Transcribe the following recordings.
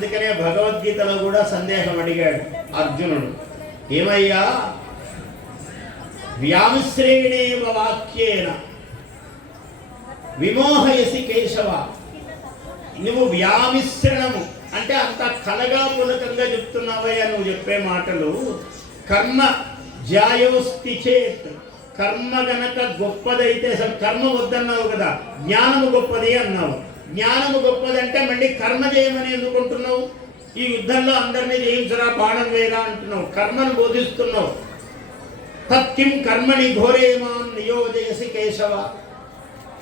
అందుకనే భగవద్గీతలో కూడా సందేహం అడిగాడు అర్జునుడు. ఏమయ్యా? వ్యామిశ్రేణేవ వాక్యేన. విమోహయసి కేశవ. నువ్వు వ్యామిశ్రణము. అంటే అంత కలగా పులకంగా చెప్తున్నావయ్యా నువ్వు చెప్పే మాటలు. కర్మ జాయోస్తి చేత్. కర్మ గనక గొప్పదైతే అసలు కర్మ వద్దన్నావు కదా జ్ఞానము గొప్పది అన్నావు. జ్ఞానము గొప్పదంటే మళ్ళీ కర్మ చేయమని ఎందుకుంటున్నావు ఈ యుద్ధంలో అందరినీ జయించరా బాణం వేయరా అంటున్నావు కర్మను బోధిస్తున్నావు. తత్కిం కర్మని ఘోరేమాం నియోజయసి కేశవ.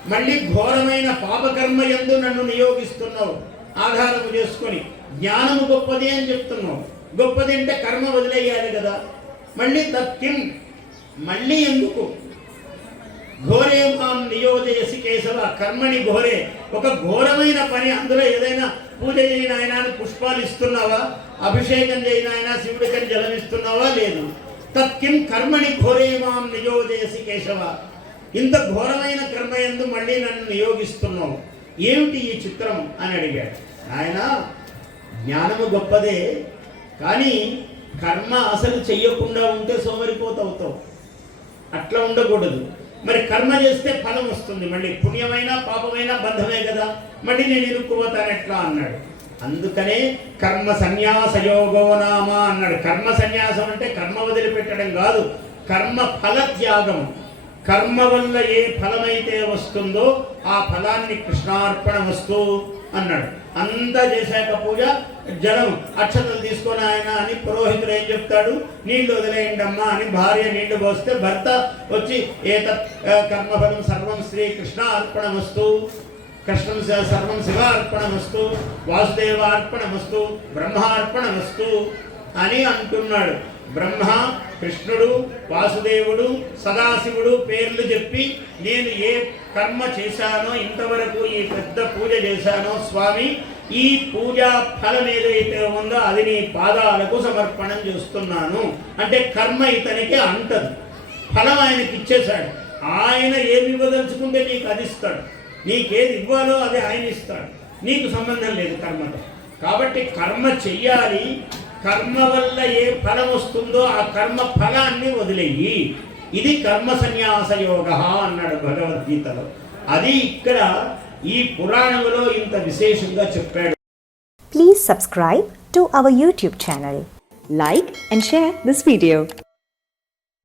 మళ్ళీ ఘోరమైన పాపకర్మ ఎందు నన్ను నియోగిస్తున్నావు. ఆధారము చేసుకొని జ్ఞానము గొప్పది అని చెప్తున్నావు. గొప్పది అంటే కర్మ వదిలేయాలి కదా. మళ్ళీ తత్కిం మళ్ళీ ఎందుకు? ఘోరే మాం నియోజయసి కేశవ కర్మణి ఘోరే. ఒక ఘోరమైన పని అందులో ఏదైనా పూజ చేయని ఆయన పుష్పాలు ఇస్తున్నావా? అభిషేకం చేయని ఆయన శివుడికని జలం ఇస్తున్నావా? లేదు. తత్కిం కర్మణి ఘోరే మాం నియోజయసి కేశవ. ఇంత ఘోరమైన కర్మ ఎందు మళ్ళీ నన్ను నియోగిస్తున్నావు. ఏమిటి ఈ చిత్రం అని అడిగాడు. ఆయన జ్ఞానము గొప్పదే. కానీ కర్మ అసలు చెయ్యకుండా ఉంటే సోమరిపోతవుతావు. అట్లా ఉండకూడదు. మరి కర్మ చేస్తే ఫలం వస్తుంది. మళ్ళీ పుణ్యమైన పాపమైన బంధమే కదా. మళ్ళీ నేను ఇరుక్కుపోతాను ఎట్లా అన్నాడు. అందుకనే కర్మ సన్యాస యోగోనామా అన్నాడు. కర్మ సన్యాసం అంటే కర్మ వదిలిపెట్టడం కాదు. కర్మ ఫల త్యాగం. కర్మ వల్ల ఏ ఫలమైతే వస్తుందో ఆ ఫలాన్ని కృష్ణార్పణ వస్తూ అన్నాడు. అంతా చేశాక పూజ జలం అక్షతలు తీసుకొని ఆయన అని పురోహితుడు ఏం చెప్తాడు? నీళ్ళు వదిలేయండమ్మా అని భార్య నీళ్ళు పోస్తే భర్త వచ్చి ఏత కర్మఫలం సర్వం శ్రీ కృష్ణ అర్పణమస్తు కృష్ణం స- సర్వం బ్రహ్మ అర్పణ బ్రహ్మార్పణమస్తు అని అంటున్నాడు. బ్రహ్మ కృష్ణుడు వాసుదేవుడు సదాశివుడు పేర్లు చెప్పి నేను ఏ కర్మ చేశానో ఇంతవరకు ఈ పెద్ద పూజ చేశానో స్వామి ఈ పూజా ఫలం ఏదైతే ఉందో అది నీ పాదాలకు సమర్పణం చేస్తున్నాను. అంటే కర్మ ఇతనికి అంటదు. ఫలం ఆయనకి ఇచ్చేశాడు. ఆయన ఏమి ఇవ్వదలుచుకుంటే నీకు అది ఇస్తాడు. నీకేది ఇవ్వాలో అది ఆయన ఇస్తాడు. నీకు సంబంధం లేదు కర్మతో. కాబట్టి కర్మ చెయ్యాలి కర్మ వల్ల ఏ ఫలం వస్తుందో ఆ కర్మ ఫలాన్ని వదిలేయి. ఇది కర్మ సన్యాస యోగ అన్నాడు భగవద్గీతలో. అది ఇక్కడ ఈ పురాణంలో ఇంత విశేషంగా చెప్పాడు. Please subscribe to our YouTube channel like and share this video